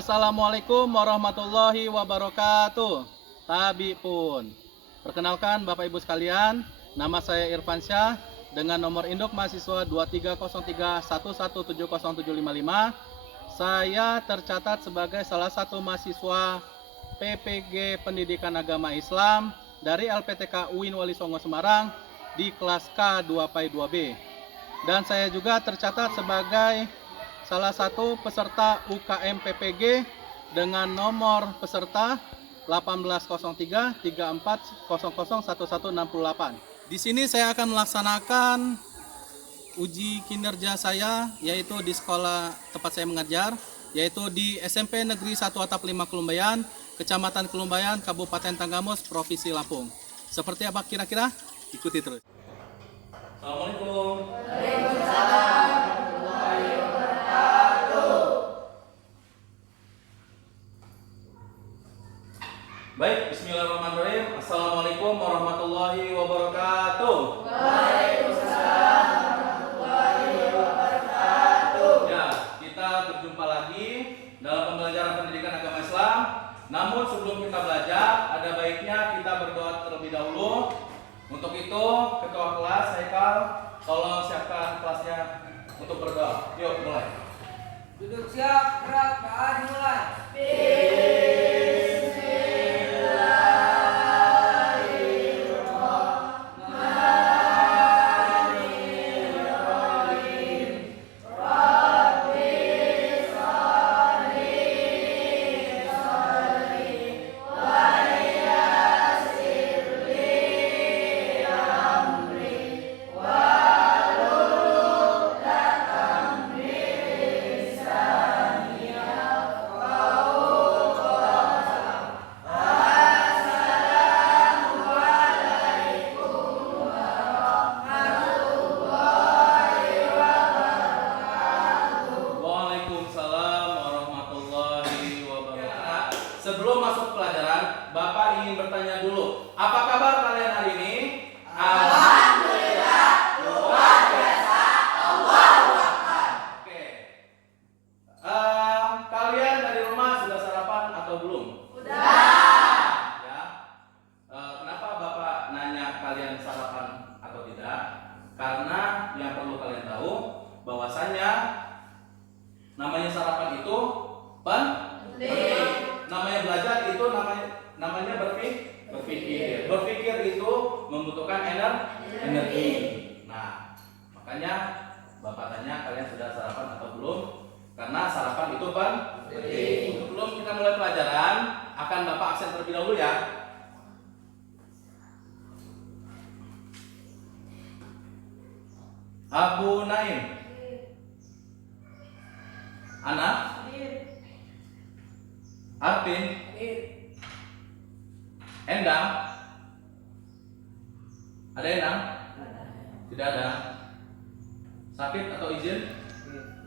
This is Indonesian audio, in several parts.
Assalamualaikum warahmatullahi wabarakatuh. Tabi pun. Perkenalkan Bapak Ibu sekalian, nama saya Irfan Syah dengan nomor induk mahasiswa 230311707055. Saya tercatat sebagai salah satu mahasiswa PPG Pendidikan Agama Islam dari LPTK UIN Wali Songo Semarang di kelas K2PAI 2B. Dan saya juga tercatat sebagai salah satu peserta UKM PPG dengan nomor peserta 180334001168. Di sini saya akan melaksanakan uji kinerja saya, yaitu di sekolah tempat saya mengajar, yaitu di SMP Negeri 1 Atap 5 Kelumbayan, Kecamatan Kelumbayan, Kabupaten Tanggamus, Provinsi Lampung. Seperti apa kira-kira? Ikuti terus. Assalamualaikum. Baik, bismillahirrahmanirrahim. Assalamualaikum warahmatullahi wabarakatuh. Waalaikumsalam warahmatullahi wabarakatuh. Ya, kita berjumpa lagi dalam pembelajaran pendidikan agama Islam. Namun sebelum kita belajar, ada baiknya kita berdoa terlebih dahulu. Untuk itu, ketua kelas Haikal, tolong siapkan kelasnya untuk berdoa. Yuk, mulai. Duduk siap, gerak, dimulai. Sebelum masuk pelajaran, Bapak ingin bertanya dulu, apa kabar kalian hari ini? Alhamdulillah, luar biasa, Allahu Akbar. Oke. Kalian dari rumah sudah sarapan atau belum? Udah. Ya. Kenapa Bapak nanya kalian sarapan atau tidak? Karena yang perlu kalian tahu bahwasanya namanya sarapan itu penting. Namanya belajar itu namanya berpikir. Berpikir itu membutuhkan energi. Nah, makanya Bapak tanya kalian sudah sarapan atau belum? Karena sarapan itu penting. Sebelum kita mulai pelajaran, akan Bapak absen terlebih dahulu ya. Abu Naim. Anak. Arvin, Endang, ada Endang? Tidak ada. Sakit atau izin?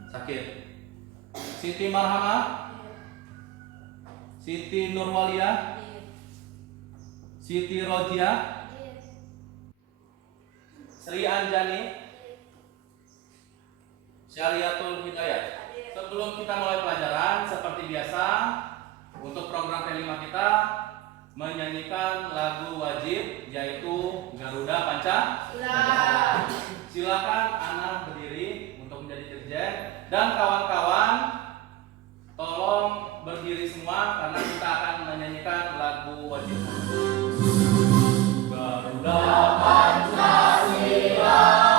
Sakit. Siti Marhamah, Siti Nurwalia, Siti Rodia, Sri Anjani, Syariatul Hidayat. Sebelum kita mulai pelajaran, seperti biasa, untuk program T5 kita menyanyikan lagu wajib, yaitu Garuda Pancasila. Silakan anak berdiri untuk menjadi dirjen, dan kawan-kawan tolong berdiri semua karena kita akan menyanyikan lagu wajib. Garuda Pancasila.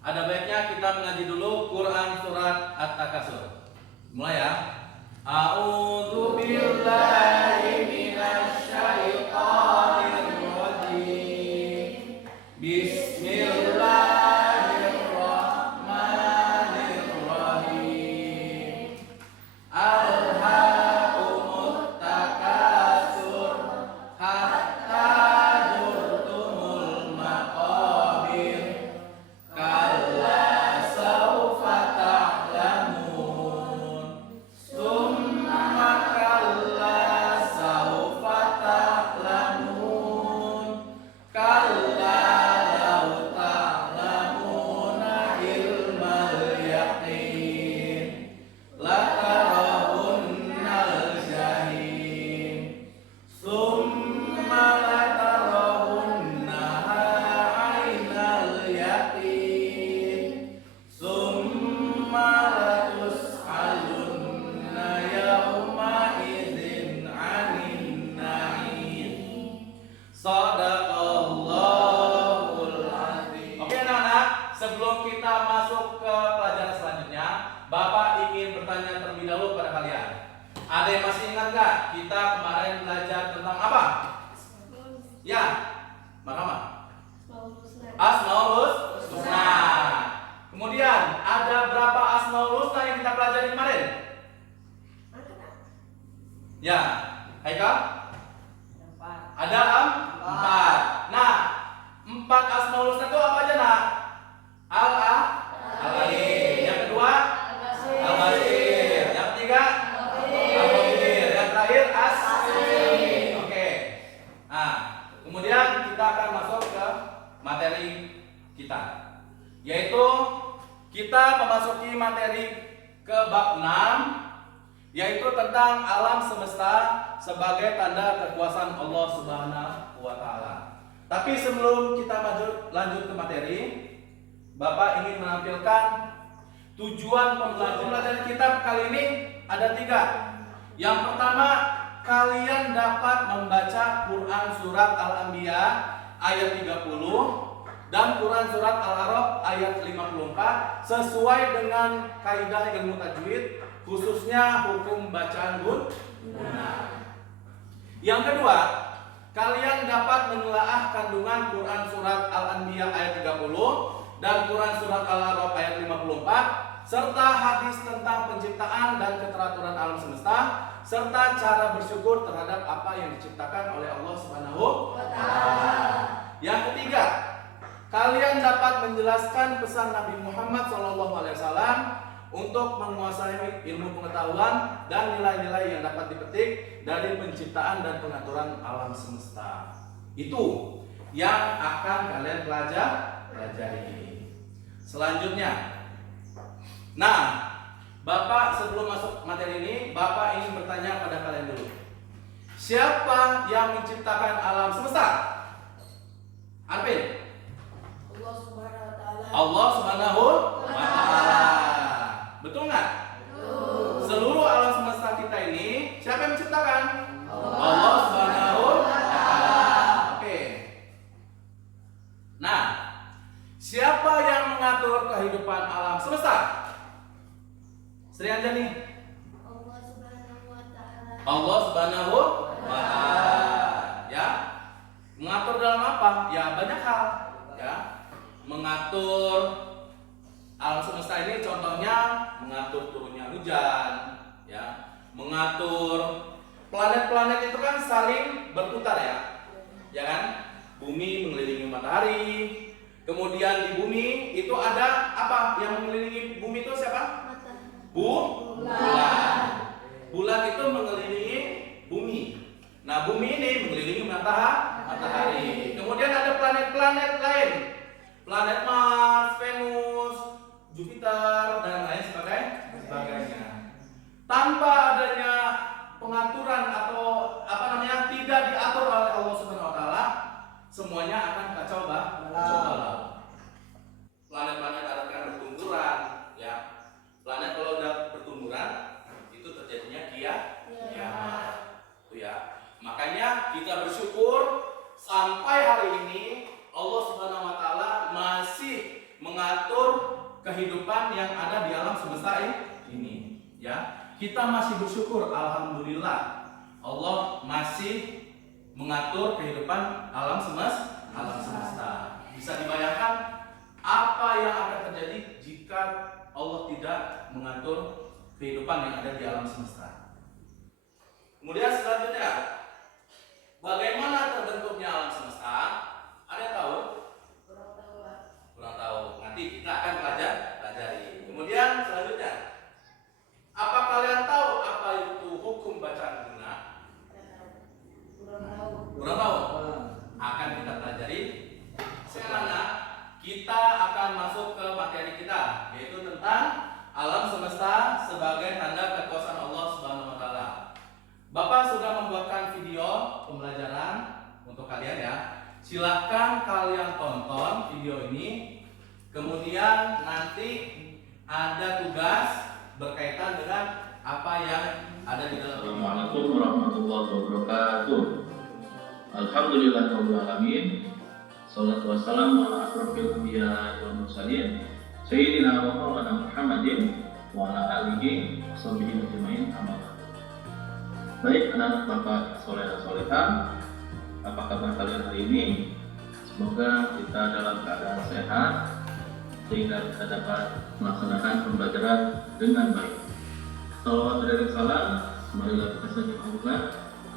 Ada baiknya kita mengaji dulu Quran surat At-Takasur. Mulai ya. A'udzu billahi minasy syaithanir rajim. Bismillah. ingin bertanya terlebih dahulu pada kalian. Ada yang masih ingat nggak? Kita kemarin belajar tentang apa? Ya, Mahkamah. Asmaul Husna. Kemudian ada berapa Asmaul Husna yang kita pelajari kemarin? Ya, Haikal? Ada 4. Nah, 4 Asmaul Husna itu apa aja, Nak? Al-Alim. Yang kedua? Al-Basir. Yang ketiga? Al-Khabir. Yang terakhir? As-Sami. Oke. Nah, kemudian kita akan masuk ke materi kita, yaitu kita memasuki materi ke bab 6, yaitu tentang alam semesta sebagai tanda kekuasaan Allah Subhanahu wa taala. Tapi sebelum kita lanjut ke materi, Bapak ingin menampilkan tujuan pembelajaran kitab kali ini ada 3. Yang pertama, kalian dapat membaca Quran surat Al-Anbiya ayat 30 dan Quran surat Al-A'raf ayat 54 sesuai dengan kaidah ilmu tajwid, khususnya hukum bacaan guna. Yang kedua, kalian dapat menelaah kandungan Quran surat Al-Anbiya ayat 30 dan Quran surat Al-A'raf ayat 54 serta hadis tentang penciptaan dan keteraturan alam semesta serta cara bersyukur terhadap apa yang diciptakan oleh Allah Subhanahu wa taala. Yang ketiga, kalian dapat menjelaskan pesan Nabi Muhammad SAW untuk menguasai ilmu pengetahuan dan nilai-nilai yang dapat dipetik dari penciptaan dan pengaturan alam semesta. Itu yang akan kalian pelajari. Selanjutnya, nah, Bapak sebelum masuk materi ini, Bapak ingin bertanya pada kalian dulu. Siapa yang menciptakan alam semesta? Arvin? Allah Subhanahu wa taala. Betul nggak? Seluruh alam semesta kita ini siapa yang menciptakan? Allah Subhanahu wa taala. Oke. Nah, siapa yang mengatur kehidupan alam semesta? Sri Anjani. Allah Subhanahu wa taala. Ya. Mengatur dalam apa? Ya banyak hal, ya. Mengatur alam semesta ini contohnya mengatur turunnya hujan, ya. Mengatur planet-planet itu kan saling berputar, ya. Ya kan? Bumi mengelilingi matahari. Kemudian di bumi itu ada apa? Yang mengelilingi bumi itu siapa? Bulan. Bulan itu mengelilingi bumi. Nah, bumi ini mengelilingi matahari. Kemudian ada planet-planet lain. Planet Mars, Venus, Jupiter dan lain sebagainya. Tanpa adanya pengaturan atau tidak diatur oleh Allah Subhanahu wa taala, semuanya akan kacau balau. Planet-planet akan bertumburan, ya. Planet kalau udah bertumburan itu terjadinya kiamat. Itu ya. Makanya kita bersyukur sampai hari ini Allah Subhanahu wa taala masih mengatur kehidupan yang ada di alam semesta ini, ya. Kita masih bersyukur, alhamdulillah. Allah masih mengatur kehidupan alam semesta. Bisa dibayangkan apa yang akan terjadi jika Allah tidak mengatur kehidupan yang ada di alam semesta. Kemudian selanjutnya, bagaimana terbentuknya alam semesta? Ada yang tahu? Kurang tahu. Nanti kita akan pelajari. Kemudian selanjutnya, apa kalian tahu apa itu hukum bacaan guna? Kurang tahu. Akan kita pelajari sekarang. Kita akan masuk ke materi kita, yaitu tentang alam semesta sebagai tanda kekuasaan Allah Subhanahu wa taala. Bapak sudah membuatkan video pembelajaran untuk kalian, ya. Silahkan kalian tonton video ini. Kemudian nanti ada tugas berkaitan dengan apa yang ada di dalam video. Assalamualaikum warahmatullahi wabarakatuh. Alhamdulillahirabbil alamin. Salatu wassalamu ala asrofil anbiya wal mursalin Sayyidina wa maulana Muhammadin wa ala alihi wa sahbihi ajmain. Amma ba'du. Baik anak-anak Bapak soleh dan solehah, apa kabar kalian hari ini? Semoga kita dalam keadaan sehat sehingga kita dapat melaksanakan pembelajaran dengan baik. Salawat dan salam marilah kita sampaikan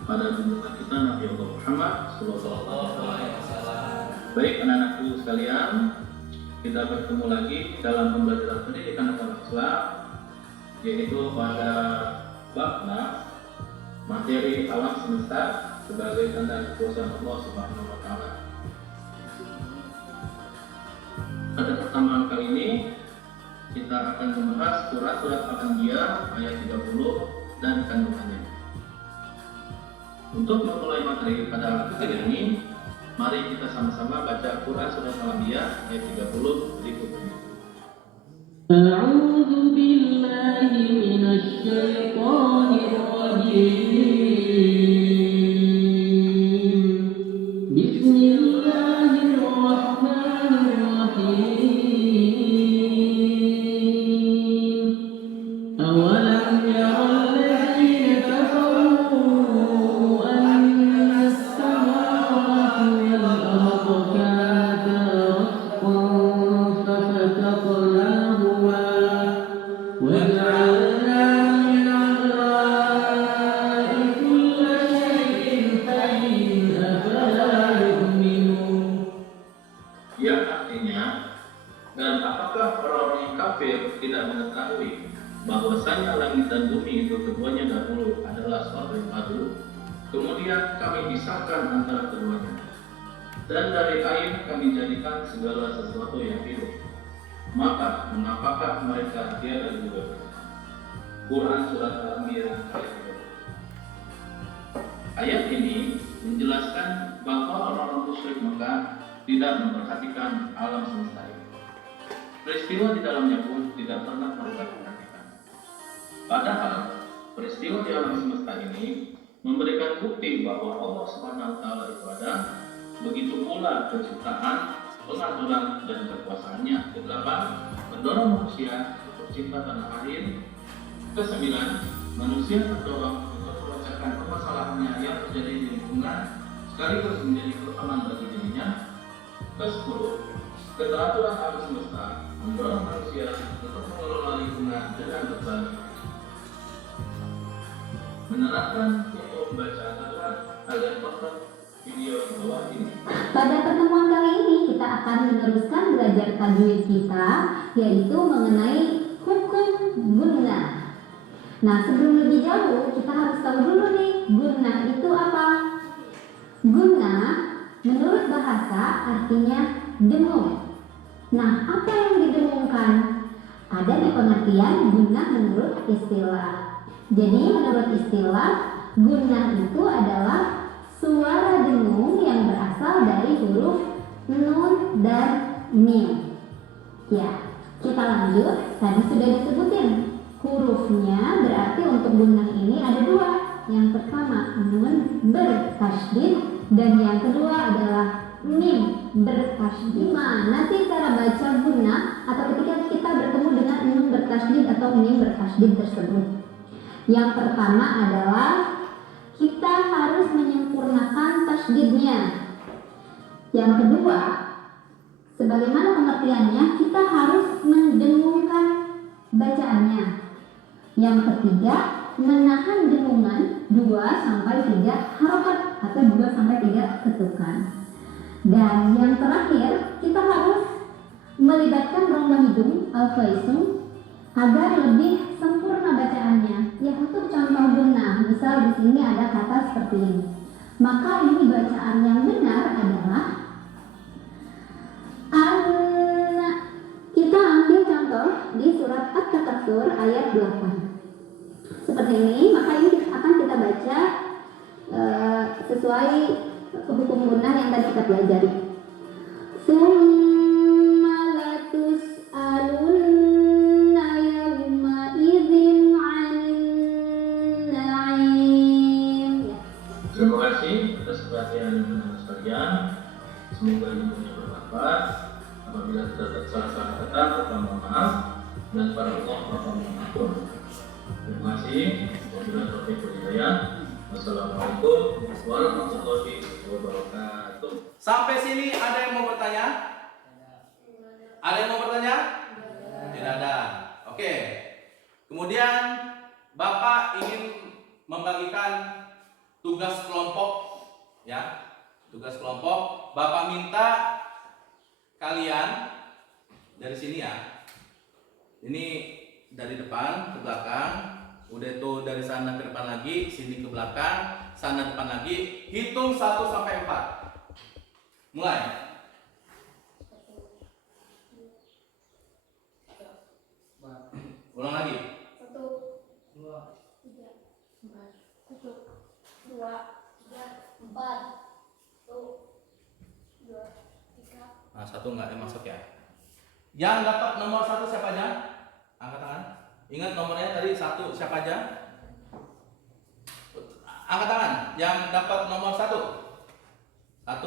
kepada junjungan kita Nabi Allah Muhammad sallallahu alaihi wasallam. Baik anak-anakku sekalian, kita bertemu lagi dalam pembelajaran pendidikan agama Islam, yaitu pada bab 6 materi alam semesta sebagai tanda kekuasaan Allah Subhanahu wa taala. Pada pertemuan kali ini kita akan membahas surat Al-Anbiya ayat 30 dan kandungannya. Untuk memulai materi pada kali ini, mari kita sama-sama baca Quran surat Al-Anbiya ayat 30 berikut ini. أعوذ بالله من الشيطان الرجيم بسم الله الرحمن الرحيم أولم ير الذين كفروا أن السماوات والأرض كانتا رتقا ففتقناهما وجعلنا من الماء كل شيء حي أفلا يؤمنون. Yang artinya, dan apakah orang-orang kafir tidak mengetahui bahwasanya langit dan bumi itu keduanya dahulu adalah suatu yang padu, kemudian kami pisahkan antara keduanya, dan dari air kami jadikan segala sesuatu yang hidup. Maka mengapakah mereka tiada juga? Quran surat Al-Anbiya ayat 30. Ayat ini menjelaskan bahwa orang-orang musyrik Mekah tidak memperhatikan alam semesta ini. Peristiwa di dalamnya pun tidak pernah mereka perhatikan. Padahal peristiwa di alam semesta ini memberikan bukti bahwa Allah Subhanahu wa taala itu ada. Begitu pula penciptaan, pengaturan dan kekuasaannya. Kedelapan, mendorong manusia untuk cinta tanah air. Kesembilan, manusia terdorong untuk memecahkan permasalahannya yang terjadi di lingkungan sekaligus menjadi keutamaan bagi dirinya. Kesepuluh, keteraturan alam semesta mendorong manusia untuk mengelola lingkungan dengan berbagi. Menerapkan untuk bacaan Al-Quran agar dapat video di bawah ini. Pada pertemuan kali ini kita akan meneruskan belajar tajwid kita, yaitu mengenai hukum gunnah. Nah, sebelum lebih jauh kita harus tahu dulu nih, gunnah itu apa? Gunnah menurut bahasa artinya dengung. Nah, apa yang didengungkan? Ada di pengertian gunnah menurut istilah. Jadi menurut istilah, gunnah itu adalah suara dengung yang berasal dari huruf nun dan mim. Ya, kita lanjut. Tadi sudah disebutin hurufnya, berarti untuk gunnah ini ada dua. Yang pertama nun bertasydid dan yang kedua adalah mim bertasydid. Mana sih cara baca gunnah atau ketika kita bertemu dengan nun bertasydid atau mim bertasydid tersebut? Yang pertama adalah kita harus menyempurnakan tasydidnya. Yang kedua, sebagaimana pengertiannya, kita harus mendengungkan bacaannya. Yang ketiga, menahan dengungan 2-3 harokat atau 2-3 ketukan. Dan yang terakhir, kita harus melibatkan rongga hidung al-faisum agar lebih sempurna bacaannya. Ya, untuk contoh gunnah, misal di sini ada kata seperti ini. Maka ini bacaan yang benar adalah anna. Kita ambil contoh di surat At-Takatsur ayat 8. Seperti ini, maka ini akan kita baca sesuai hukum gunnah yang tadi kita pelajari. Summa latus'alunna yawma idzin 'anil na'im. Terima kasih atas perhatian teman-teman sekalian. Semoga ilmunya bermanfaat. Apabila terdapat salah-salah kata, mohon maaf. dan para mengatur. Terima kasih. Wabillahi taufiq wal hidayah. Wassalamualaikum warahmatullahi wabarakatuh. Sampai sini ada yang mau bertanya? Ada yang mau bertanya? Tidak ada. Oke. Kemudian Bapak ingin membagikan tugas kelompok, ya. Tugas kelompok. Bapak minta kalian dari sini ya. Ini dari depan ke belakang. Udah itu dari sana ke depan lagi, sini ke belakang, sana depan lagi. Hitung 1 sampai 4. Mulai. Ulang lagi. 1, 2, 3, 4, 1, 2, 3, 4, 2, 3. Nah, 1 nggak masuk ya. Yang dapat nomor 1 siapa aja? Angkat tangan. Ingat nomornya tadi 1 siapa aja? Angkat tangan. Yang dapat nomor 1. 1.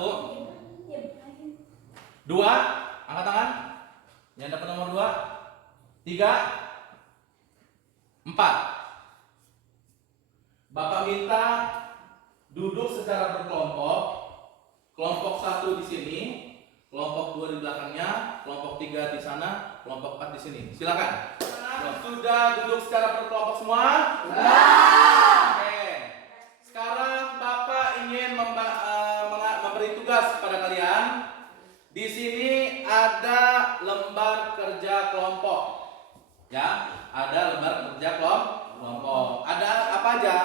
2. Angkat tangan. Yang dapat nomor 2. 3. 4. Bapak minta duduk secara berkelompok. Kelompok 1 di sini, kelompok 2 di belakangnya, kelompok 3 di sana, kelompok 4 di sini. Silakan. Sudah duduk secara berkelompok semua? Sudah. Oke. Sekarang Bapak ingin memberi tugas kepada kalian. Di sini ada lembar kerja kelompok. Ya, ada lembar kerja kelompok. Ada apa aja?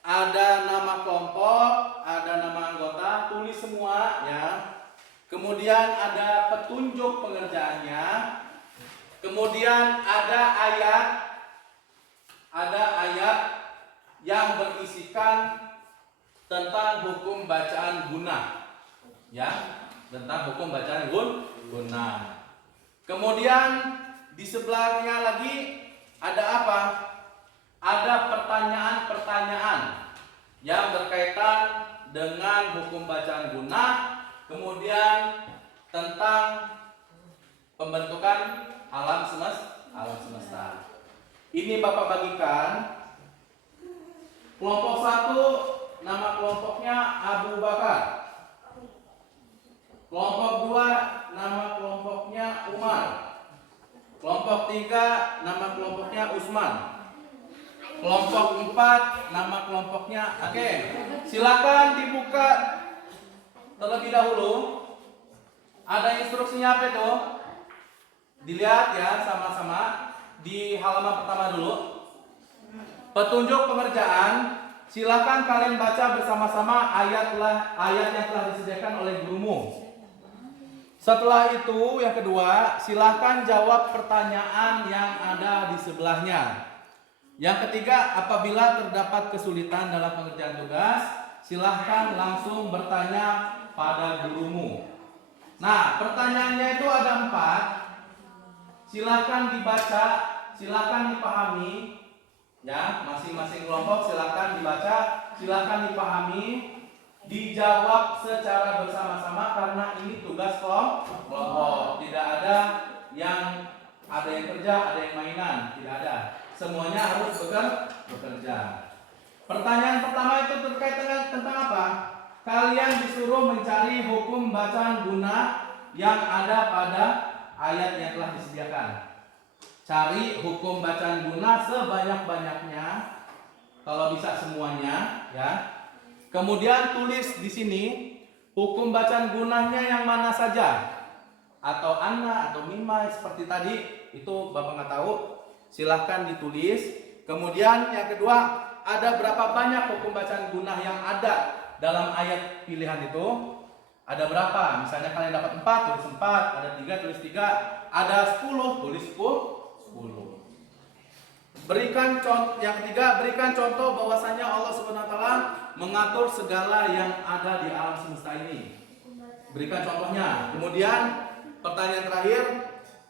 Ada nama kelompok, ada nama anggota, tulis semua ya. Kemudian ada petunjuk pengerjaannya. Kemudian ada ayat yang berisikan tentang hukum bacaan guna. Ya, tentang hukum bacaan guna. Kemudian di sebelahnya lagi ada apa? Ada pertanyaan-pertanyaan yang berkaitan dengan hukum bacaan guna, kemudian tentang pembentukan alam semesta. Ini Bapak bagikan. Kelompok 1 nama kelompoknya Abu Bakar. Kelompok 2 nama kelompoknya Umar. Kelompok 3 nama kelompoknya Usman. Kelompok 4 nama kelompoknya Oke. Silakan dibuka terlebih dahulu. Ada instruksinya apa itu? Dilihat ya sama-sama di halaman pertama dulu. Petunjuk pengerjaan. Silakan kalian baca bersama-sama ayat yang telah disediakan oleh gurumu. Setelah itu yang kedua, silakan jawab pertanyaan yang ada di sebelahnya. Yang ketiga, apabila terdapat kesulitan dalam pengerjaan tugas, silahkan langsung bertanya pada gurumu. Nah, pertanyaannya itu ada 4. Silahkan dibaca, silahkan dipahami. Ya, masing-masing kelompok silahkan dibaca, silahkan dipahami, dijawab secara bersama-sama karena ini tugas kelompok. Tidak ada yang kerja, ada yang mainan, tidak ada. Semuanya harus bekerja. Pertanyaan pertama itu terkait dengan tentang apa? Kalian disuruh mencari hukum bacaan guna yang ada pada ayat yang telah disediakan. Cari hukum bacaan guna sebanyak-banyaknya, kalau bisa semuanya, ya. Kemudian tulis di sini hukum bacaan gunanya yang mana saja, atau anna atau mimma seperti tadi itu Bapak nggak tahu, silahkan ditulis. Kemudian yang kedua, ada berapa banyak hukum bacaan guna yang ada dalam ayat pilihan itu? Ada berapa? Misalnya kalian dapat 4, tulis 4, ada 3, tulis 3, ada 10, tulis 10. Yang ketiga, berikan contoh bahwasanya Allah Subhanahu wa taala mengatur segala yang ada di alam semesta ini. Berikan contohnya. Kemudian pertanyaan terakhir,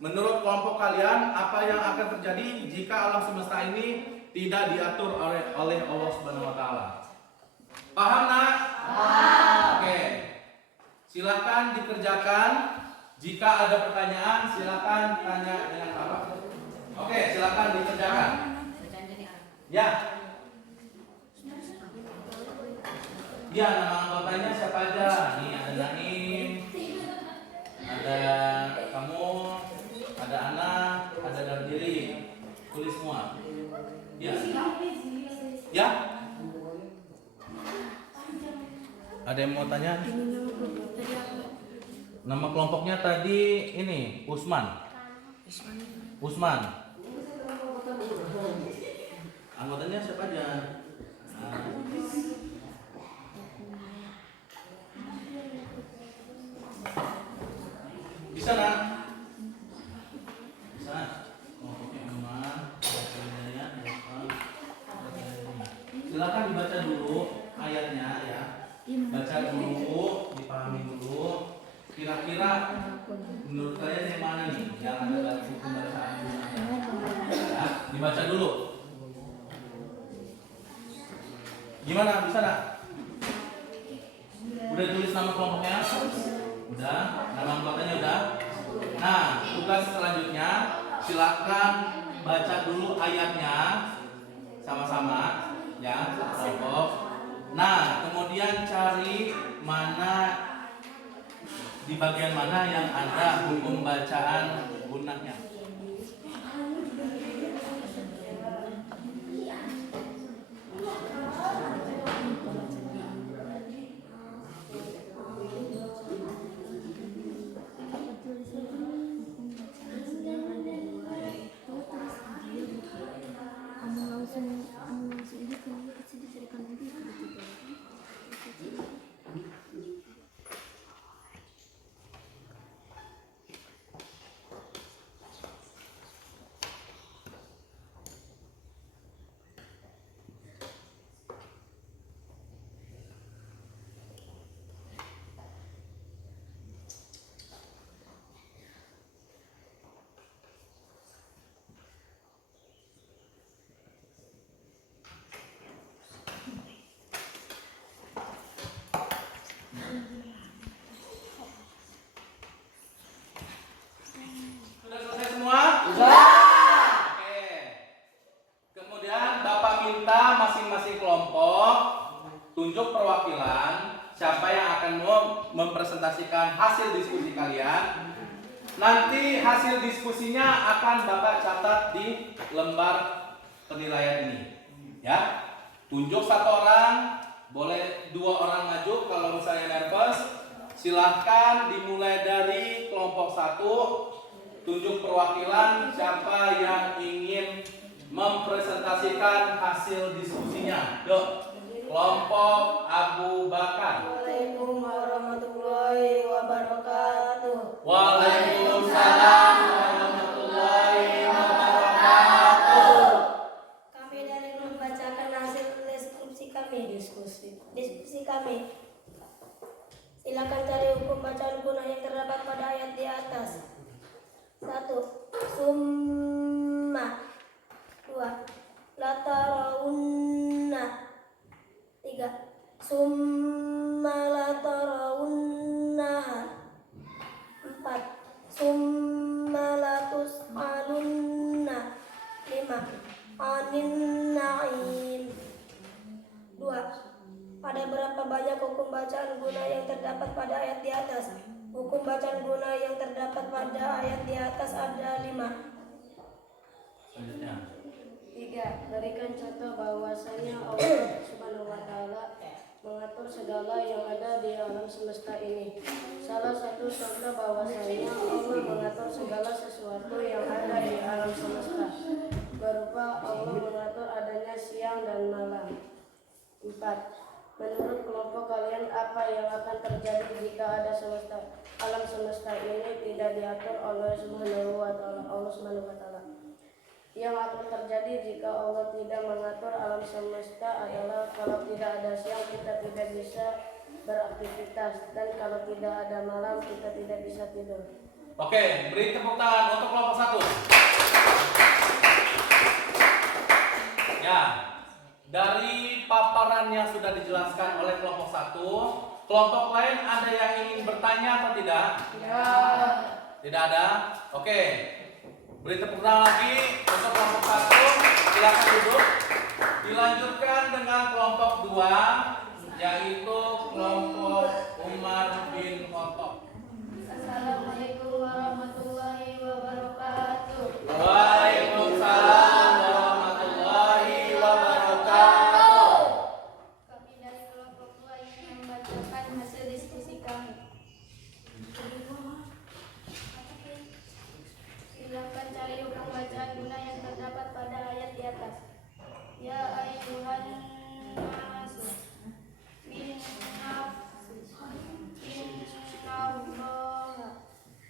menurut kelompok kalian apa yang akan terjadi jika alam semesta ini tidak diatur oleh Allah Subhanahu wa taala? Paham, Nak? Paham. Oke. Silakan dikerjakan. Jika ada pertanyaan, silakan tanya dengan apa? Oke, silakan dikerjakan. Ya. Ya, nama anggotanya siapa aja? Nih ada Naim, ada kamu, ada Ana, ada Dardiri. Tulis semua. Ya. Ya. Ada yang mau tanya? Nama kelompoknya tadi ini Usman. Usman. Anggotanya siapa aja? Nah. Bisa nak? Bisa. Kelompoknya Usman. Silakan dibaca dulu ayatnya ya. Baca dulu, dipahami dulu. Kira-kira menurut kalian yang mana nih yang ada dalam hukum bacaan ya, dibaca dulu. Gimana? Bisa nggak? Udah tulis nama kelompoknya? Udah. Nama anggotanya udah? Nah, tugas selanjutnya silakan baca dulu ayatnya sama-sama ya, kelompok. Nah, kemudian cari mana di bagian mana yang ada hukum bacaan gunanya. Sudah selesai semua? Sudah. Oke. Kemudian Bapak minta masing-masing kelompok tunjuk perwakilan siapa yang akan mempresentasikan hasil diskusi kalian. Nanti hasil diskusinya akan Bapak catat di lembar penilaian ini. Ya. Tunjuk satu orang, boleh 2 orang maju. Kalau misalnya nervous, silahkan dimulai dari kelompok 1. Tunjuk perwakilan siapa yang ingin mempresentasikan hasil diskusinya. Yuk, kelompok Abu Bakar. Waalaikumsalam warahmatullahi wabarakatuh. Waalaikumsalam warahmatullahi wabarakatuh. Kami dari membacakan hasil diskusi kami. Silakan cari hukum bacaan guna yang terdapat pada ayat di atas. 1. Summa. 2. Latarawunna. 3. Summa latarawunnaha. 4. Summa latus'alunna. 5. Anin na'im. 2. Ada berapa banyak hukum bacaan guna yang terdapat pada ayat di atas? Hukum bacaan guna yang terdapat pada ayat di atas ada 5. Selanjutnya. 3. Berikan contoh bahwasanya Allah Subhanahu wa taala mengatur segala yang ada di alam semesta ini. Salah satu contoh bahwasanya Allah mengatur segala sesuatu yang ada di alam semesta, berupa Allah mengatur adanya siang dan malam. 4. Menurut kelompok kalian, apa yang akan terjadi jika ada alam semesta ini tidak diatur oleh Allah Subhanahu wa taala? Yang akan terjadi jika Allah tidak mengatur alam semesta adalah kalau tidak ada siang kita tidak bisa beraktivitas, dan kalau tidak ada malam kita tidak bisa tidur. Oke, beri tepuk tangan untuk kelompok 1. Ya, dari paparan yang sudah dijelaskan oleh kelompok 1, kelompok lain ada yang ingin bertanya atau tidak? Ya. Tidak ada? Oke. Beri tepuk tangan lagi untuk kelompok 1. Silakan duduk. Dilanjutkan dengan kelompok 2, yaitu kelompok Umar bin Khattab. Assalamualaikum warahmatullahi wabarakatuh. Waalaikumsalam warahmatullahi wabarakatuh. Kami dari kelompok 2 ingin membacakan hasil diskusi kami. Silakan cari hukum bacaan guna yang terdapat pada ayat di atas. Ya ayyuhan nas innallaha.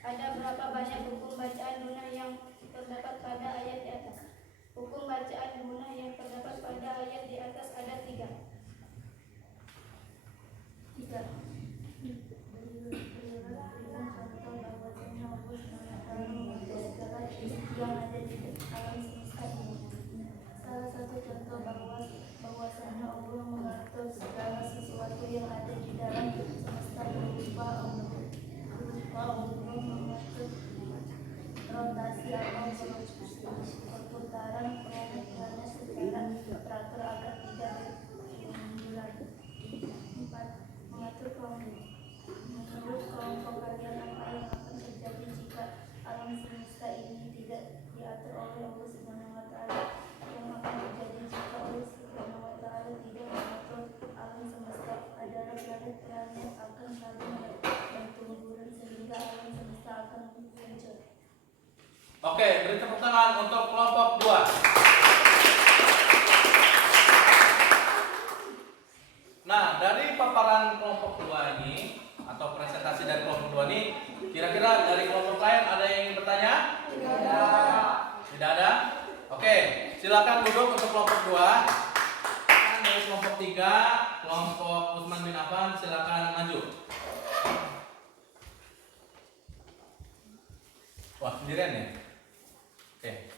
Ada berapa banyak hukum bacaan guna yang terdapat pada ayat di atas? Hukum bacaan guna yang terdapat pada ayat di atas ada 3. Yang ada di alam semesta ini. Salah satu contoh bahwasanya Allah mengatur segala sesuatu yang ada di dalam semesta berupa Allah mengatur rotasi atau perputaran planet-planet secara teratur agar tidak berbulan. 4. Mengatur kelompok. Menurut kelompok kalian apa yang akan terjadi jika alam semesta ini tidak diatur oleh Allah Subhanahu wa taala? Yang akan terjadi jika Allah Subhanahu wa taala tidak mengatur alam semesta adalah planet-planet akan saling bertumburan sehingga alam semesta akan hancur. Oke, beri tepuk tangan untuk kelompok 2. Nah, dari paparan kelompok 2 ini atau presentasi dari kelompok 2 ini, kira-kira dari kelompok lain ada yang ingin bertanya? Tidak ada. Tidak ada? Oke, silakan duduk untuk kelompok 2. Dari kelompok 3, kelompok Utsman bin Affan, silakan maju. Wah, sendirian ya? Oke.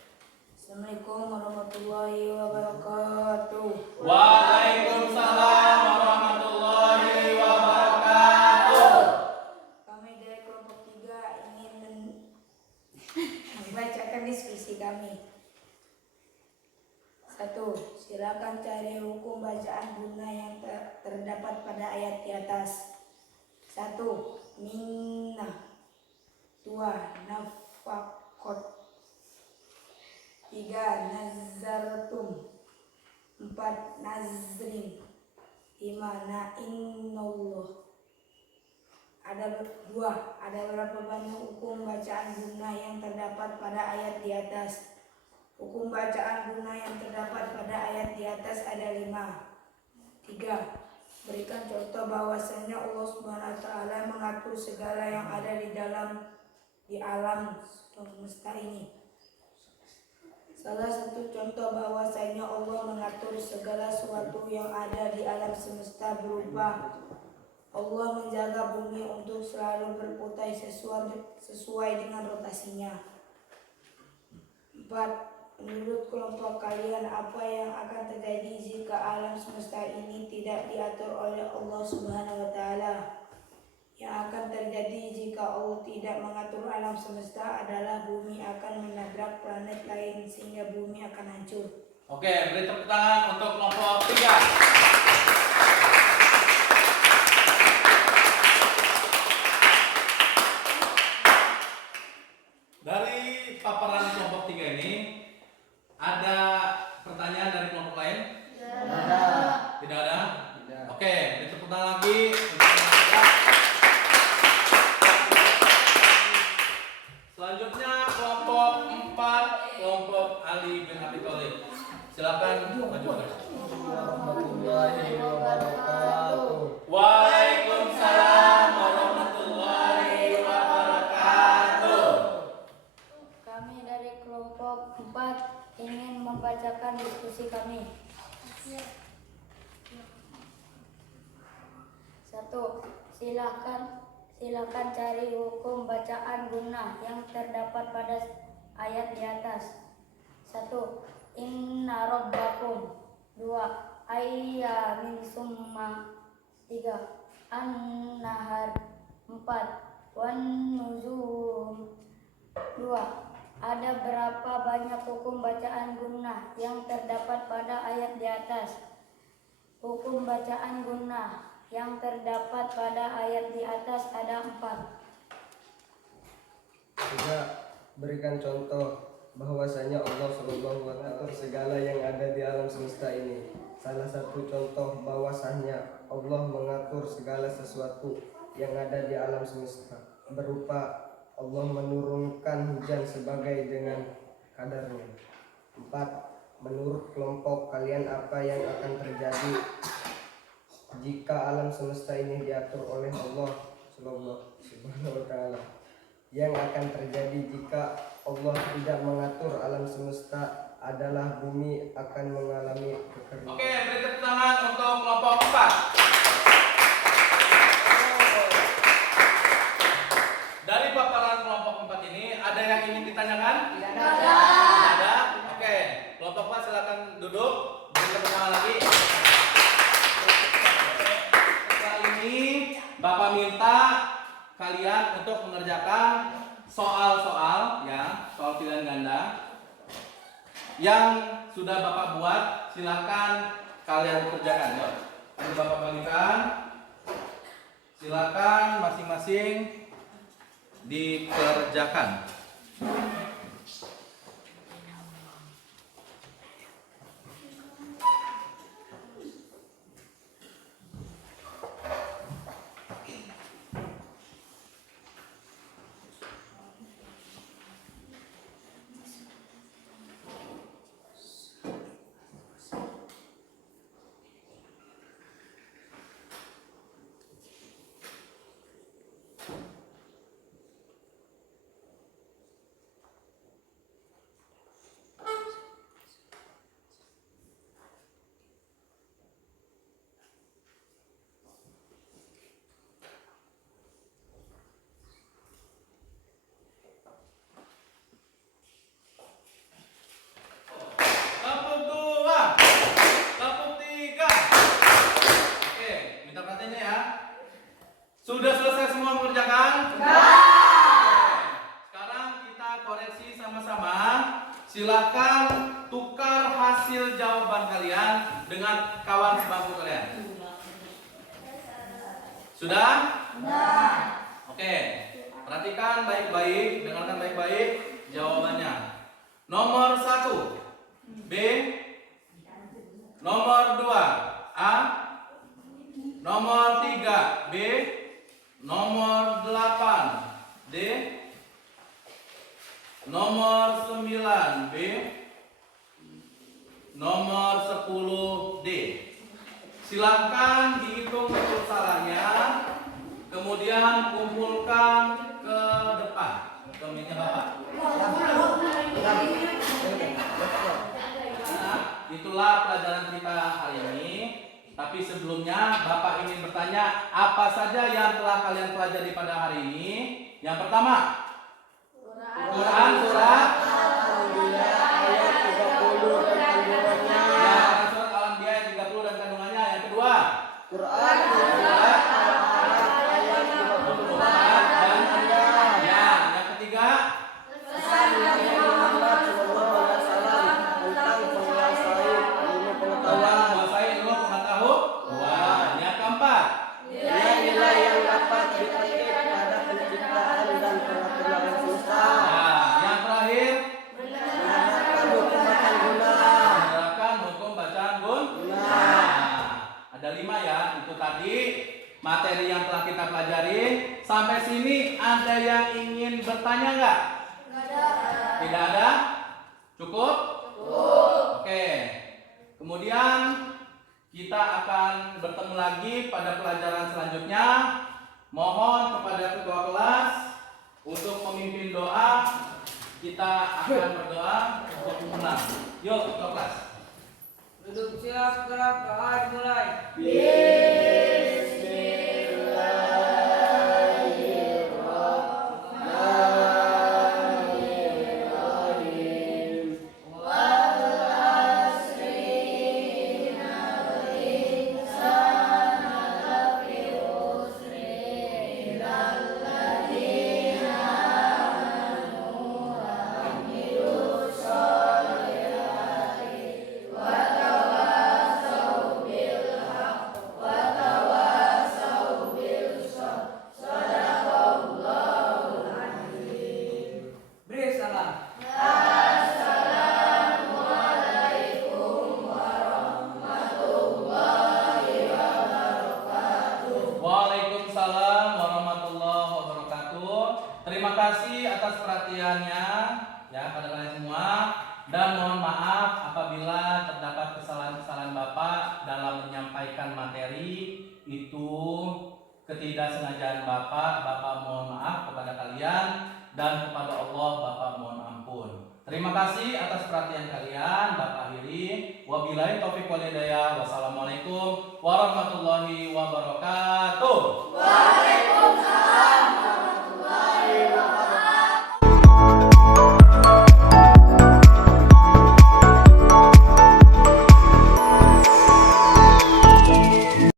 Assalamualaikum warahmatullahi wabarakatuh. Waalaikumsalam warahmatullahi wabarakatuh. Kami dari kelompok 3 ingin membacakan diskusi kami. 1. Silakan cari hukum bacaan guna yang terdapat pada ayat di atas. 1. Minnah. 2. Nafakot. 3. Nazartum. 4. Nazrim. 5. Na'innallah. Ada berapa banyak hukum bacaan guna yang terdapat pada ayat di atas? Hukum bacaan guna yang terdapat pada ayat di atas ada 5. 3. Berikan contoh bahwasanya Allah Subhanahu wa taala mengatur segala yang ada di alam semesta ini. Salah satu contoh bahwasanya Allah mengatur segala sesuatu yang ada di alam semesta berupa Allah menjaga bumi untuk selalu berputar sesuai dengan rotasinya. 4. Menurut kelompok kalian apa yang akan terjadi jika alam semesta ini tidak diatur oleh Allah Subhanahu wa taala? Yang akan terjadi jika Allah tidak mengatur alam semesta adalah bumi akan menabrak planet lain sehingga bumi akan hancur. Oke, beri tepuk tangan untuk kelompok 3. Dari paparan kelompok 3 ini, ada pertanyaan dari kelompok lain? Tidak ada. Tidak ada? Oke, beri tepuk tangan lagi untuk kelompok 3. Selanjutnya kelompok 4, kelompok Ali bin Abi Thalib. Silakan maju. Warahmatullahi wabarakatuh. Waalaikumsalam warahmatullahi wabarakatuh. Kami dari kelompok 4 ingin membacakan diskusi kami. 1. Silakan cari hukum bacaan guna yang terdapat pada ayat di atas. 1. Inna rabbakum. 2. Ayyamin summa. 3. An-nahar. 4. Wan nuzum. 5. Ada berapa banyak hukum bacaan gunnah yang terdapat pada ayat di atas? Hukum bacaan gunnah yang terdapat pada ayat di atas ada 4. Juga berikan contoh bahwasanya Allah Subhanahu wa Ta'ala segala yang ada di alam semesta ini. Salah satu contoh bahwasanya Allah mengatur segala sesuatu yang ada di alam semesta berupa Allah menurunkan hujan sebagai dengan kadarnya. 4. Menurut kelompok kalian apa yang akan terjadi jika alam semesta ini diatur oleh Allah Subhanahu wa Ta'ala? Yang akan terjadi jika Allah tidak mengatur alam semesta adalah bumi akan mengalami kekeringan. Oke, beri tepuk tangan untuk kelompok 4. Dari paparan kelompok 4 ini ada yang ingin ditanyakan? Tidak ada. Oke, kelompok 4 silakan duduk. Beri tepuk tangan lagi. Setelah ini Bapak minta kalian untuk mengerjakan soal-soal ya, soal pilihan ganda yang sudah Bapak buat. Silakan kalian kerjakan ya. Ini Bapak bagikan. Silakan masing-masing dikerjakan. Tepuk 2, tepuk 3. Oke, minta perhatiannya ya. Sudah selesai semua mengerjakan? Sekarang kita koreksi sama-sama. Silakan tukar hasil jawaban kalian dengan kawan sebangku kalian. Sudah? Oke, perhatikan baik-baik, dengarkan baik-baik jawabannya. Nomor 1 B, nomor 2 A, nomor 3 B, nomor 8 D, nomor 9 B, nomor 10 D. Silakan dihitung betul salahnya, kemudian kumpulkan ke depan ke meja Bapak. Nah, itulah pelajaran kita hari ini. Tapi sebelumnya Bapak ingin bertanya apa saja yang telah kalian pelajari pada hari ini. Yang pertama, Quran surat ayat 30 dan kandungannya. ya, surat Al-Anbiya ayat 30 dan kandungannya. Yang kedua, Quran surat ayat 24 dan kandungannya. ya, yang ketiga, Pesan Nabi Muhammad SAW tentang menguasai ilmu pengetahuan. menguasai ilmu pengetahuan. Yang keempat, Nilai-nilai yang dapat dipetik pada penciptaan dan pengaturan alam semesta. nah, yang terakhir, Menerapkan hukum bacaan guna. menerapkan hukum bacaan guna. Nah, ada 5 ya. Itu tadi materi yang telah kita pelajari. Sampai sini ada yang ingin bertanya nggak? Tidak ada? Cukup? Oke. Kemudian kita akan bertemu lagi pada pelajaran selanjutnya. Mohon kepada ketua kelas untuk memimpin doa. Kita akan berdoa untuk menang. Yuk ketua kelas. Duduk siap, gerak, doa dimulai. perhatiannya ya pada kalian semua, dan mohon maaf apabila terdapat kesalahan-kesalahan Bapak dalam menyampaikan materi itu ketidaksengajaan Bapak mohon maaf kepada kalian, dan kepada Allah Bapak mohon ampun. Terima kasih atas perhatian kalian. Bapak akhiri. Wabillahi taufiq wal hidayah. Wassalamualaikum warahmatullahi wabarakatuh.